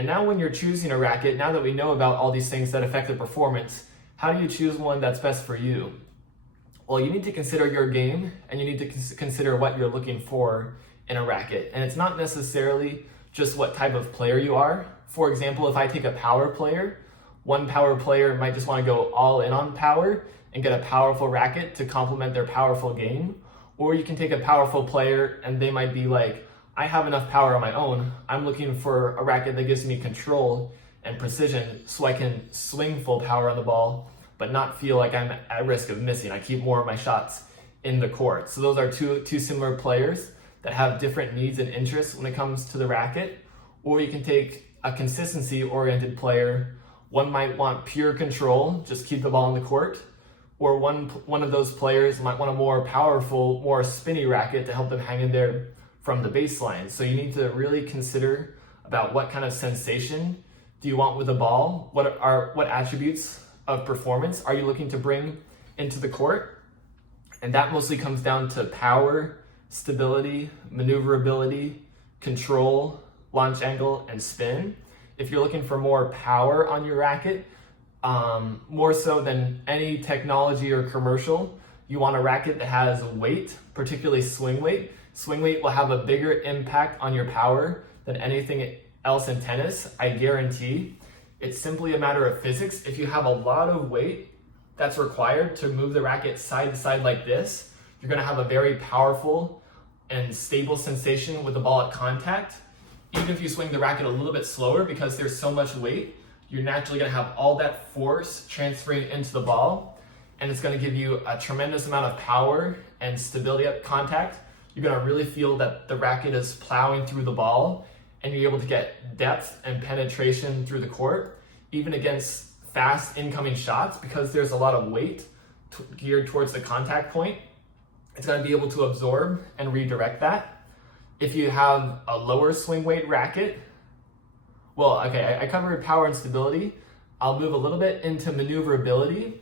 And now when you're choosing a racket, now that we know about all these things that affect the performance, how do you choose one that's best for you? Well, you need to consider your game, and you need to consider what you're looking for in a racket. And it's not necessarily just what type of player you are. For example, if I take a power player, one power player might just want to go all in on power and get a powerful racket to complement their powerful game. Or you can take a powerful player and they might be like, I have enough power on my own. I'm looking for a racket that gives me control and precision so I can swing full power on the ball, but not feel like I'm at risk of missing. I keep more of my shots in the court. So those are two similar players that have different needs and interests when it comes to the racket. Or you can take a consistency-oriented player. One might want pure control, just keep the ball in the court. Or one of those players might want a more powerful, more spinny racket to help them hang in there from the baseline. So you need to really consider about what kind of sensation do you want with the ball? What attributes of performance are you looking to bring into the court? And that mostly comes down to power, stability, maneuverability, control, launch angle, and spin. If you're looking for more power on your racket, more so than any technology or commercial, you want a racket that has weight, particularly swing weight. Swing weight will have a bigger impact on your power than anything else in tennis, I guarantee. It's simply a matter of physics. If you have a lot of weight that's required to move the racket side to side like this, you're gonna have a very powerful and stable sensation with the ball at contact. Even if you swing the racket a little bit slower because there's so much weight, you're naturally gonna have all that force transferring into the ball, and it's gonna give you a tremendous amount of power and stability at contact. You're gonna really feel that the racket is plowing through the ball, and you're able to get depth and penetration through the court, even against fast incoming shots, because there's a lot of weight geared towards the contact point. It's gonna be able to absorb and redirect that. If you have a lower swing weight racket, well, okay, I covered power and stability. I'll move a little bit into maneuverability.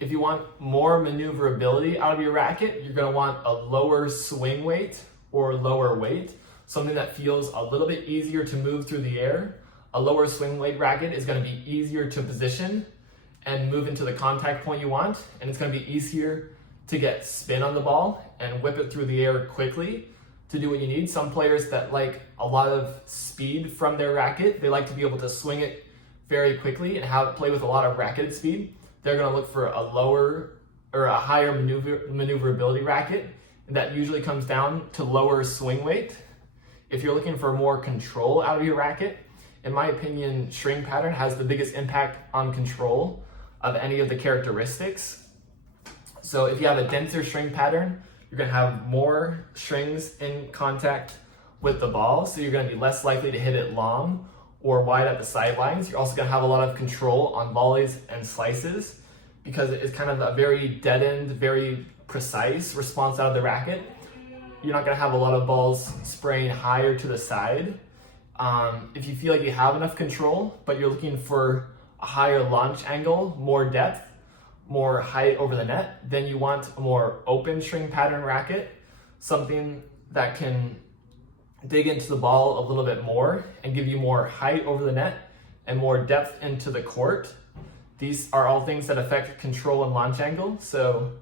If you want more maneuverability out of your racket, you're gonna want a lower swing weight or lower weight, something that feels a little bit easier to move through the air. A lower swing weight racket is gonna be easier to position and move into the contact point you want, and it's gonna be easier to get spin on the ball and whip it through the air quickly to do what you need. Some players that like a lot of speed from their racket, they like to be able to swing it very quickly and have it play with a lot of racket speed. They're gonna look for a lower or a higher maneuverability racket, and that usually comes down to lower swing weight. If you're looking for more control out of your racket, in my opinion, string pattern has the biggest impact on control of any of the characteristics. So if you have a denser string pattern, you're gonna have more strings in contact with the ball, so you're gonna be less likely to hit it long or wide at the sidelines. You're also gonna have a lot of control on volleys and slices because it's kind of a very dead-end, very precise response out of the racket. You're not gonna have a lot of balls spraying higher to the side. If you feel like you have enough control, but you're looking for a higher launch angle, more depth, more height over the net, then you want a more open string pattern racket, something that can dig into the ball a little bit more and give you more height over the net and more depth into the court. These are all things that affect control and launch angle. So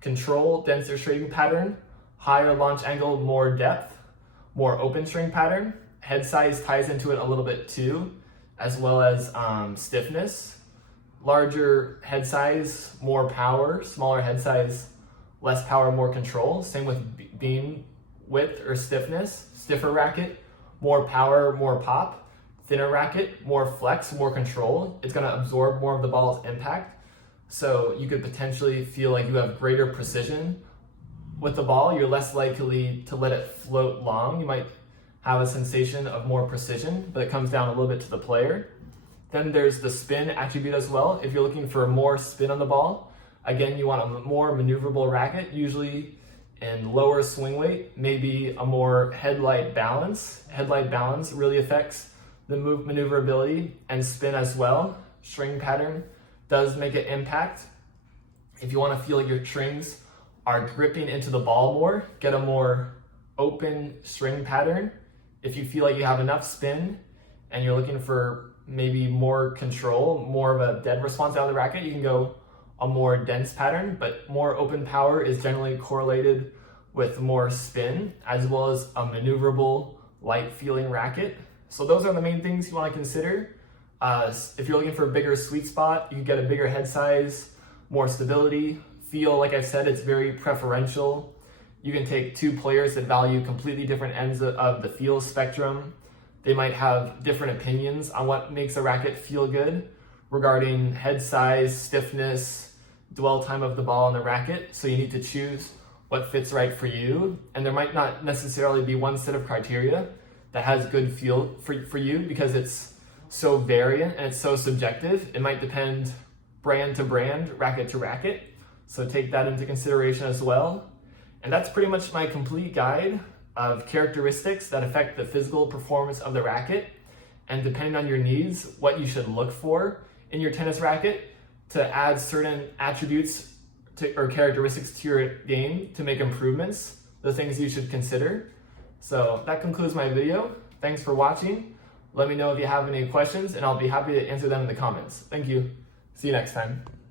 control, denser string pattern, higher launch angle, more depth, more open string pattern. Head size ties into it a little bit too, as well as stiffness. Larger head size, more power. Smaller head size, less power, more control. Same with beam width or stiffness. Stiffer racket, more power, more pop. Thinner racket, more flex, more control. It's gonna absorb more of the ball's impact. So you could potentially feel like you have greater precision with the ball. You're less likely to let it float long. You might have a sensation of more precision, but it comes down a little bit to the player. Then there's the spin attribute as well. If you're looking for more spin on the ball, again, you want a more maneuverable racket, usually in lower swing weight, maybe a more headlight balance. Headlight balance really affects the maneuverability and spin as well. String pattern does make an impact. If you want to feel like your strings are gripping into the ball more, get a more open string pattern. If you feel like you have enough spin and you're looking for maybe more control, more of a dead response out of the racket, you can go a more dense pattern, but more open power is generally correlated with more spin, as well as a maneuverable, light feeling racket. So those are the main things you want to consider. If you're looking for a bigger sweet spot, you can get a bigger head size, more stability. Feel, like I said, it's very preferential. You can take two players that value completely different ends of the feel spectrum. They might have different opinions on what makes a racket feel good regarding head size, stiffness, dwell time of the ball on the racket. So you need to choose what fits right for you. And there might not necessarily be one set of criteria that has good feel for you, because it's so variant and it's so subjective. It might depend brand to brand, racket to racket. So take that into consideration as well. And that's pretty much my complete guide of characteristics that affect the physical performance of the racket. And depending on your needs, what you should look for in your tennis racket to add certain attributes or characteristics to your game to make improvements, the things you should consider. So that concludes my video. Thanks for watching. Let me know if you have any questions, and I'll be happy to answer them in the comments. Thank you. See you next time.